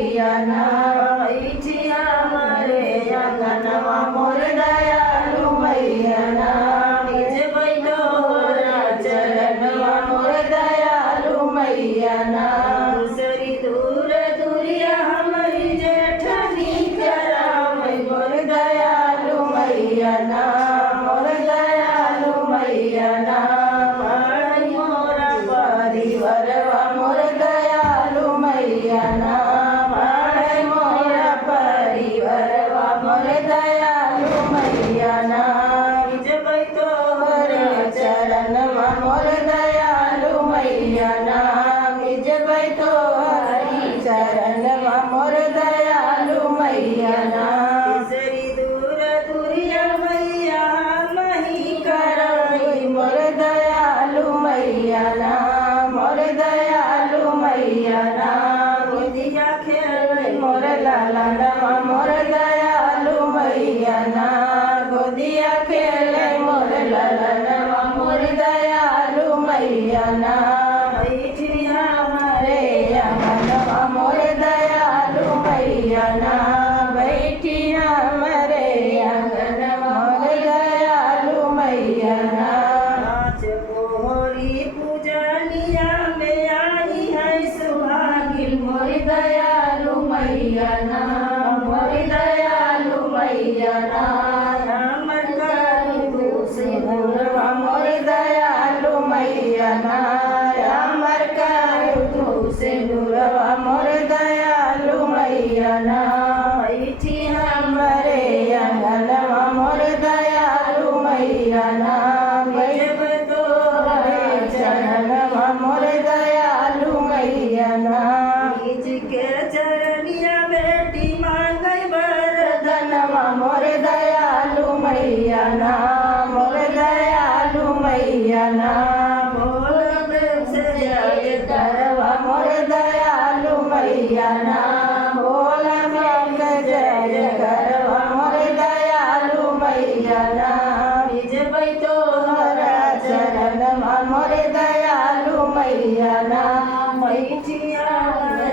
मैया ना बैठिया मरे अंगनवा मोर दयालु मैया ना निज बैठो चरणवा मोर दयालु मैया ना दूसरी दूर दूरिया हमारी जेठनी कराम मोर दयालु मैया ना मोर दयालु मैया ना मोरा परिवारवा मोर दयालु मैया ना मोरा परिवारवा मोर दयालु मैया ना निज बैठो चरणवा मोर दयालु मैया ना निज बैठो चरणवा मोर दयालु मैया ना तीसरी दूर दूरिया मैया मही करई मोर दयालु मैया ना मोर दयालु मैया ना गोदिया खेल मोर लाला नवा मोर दयालु मैया ना गोदिया खेल मोर लाला नवा मोर दयालु मैया ना बैठिया हमारे अंगनवा मोर दयालु मैया ना बैठिया हमारे अंगनवा मोर दयालु मैया ना नाच कोहरी पूजनिया में आई है सुहागिन मोर दयालु मैया ना मोर दयालु मैया ना हमर करू से दूरवा मोर दयालु मैया ना हमर करू से दूरवा मोर दयालु मैया ना बैठी हमरे अंगनवा मोर दयालु मैया ना बैठब तोहरे चरणवा मोर दयालु मैया ना निज के चरनिया बेटी मांगई वरदनवा मोर दयालु मैया ना मोर दयालु मैया ना बोल से जय करवा मोर दयालु मैया ना बोल मंग जय करवा मोर दयालु मैया ना निज बैठो चरणवा मोर दयालु मैया ना बैठिया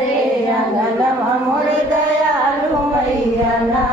रे अंगनवा मोर दयालु मैया ना।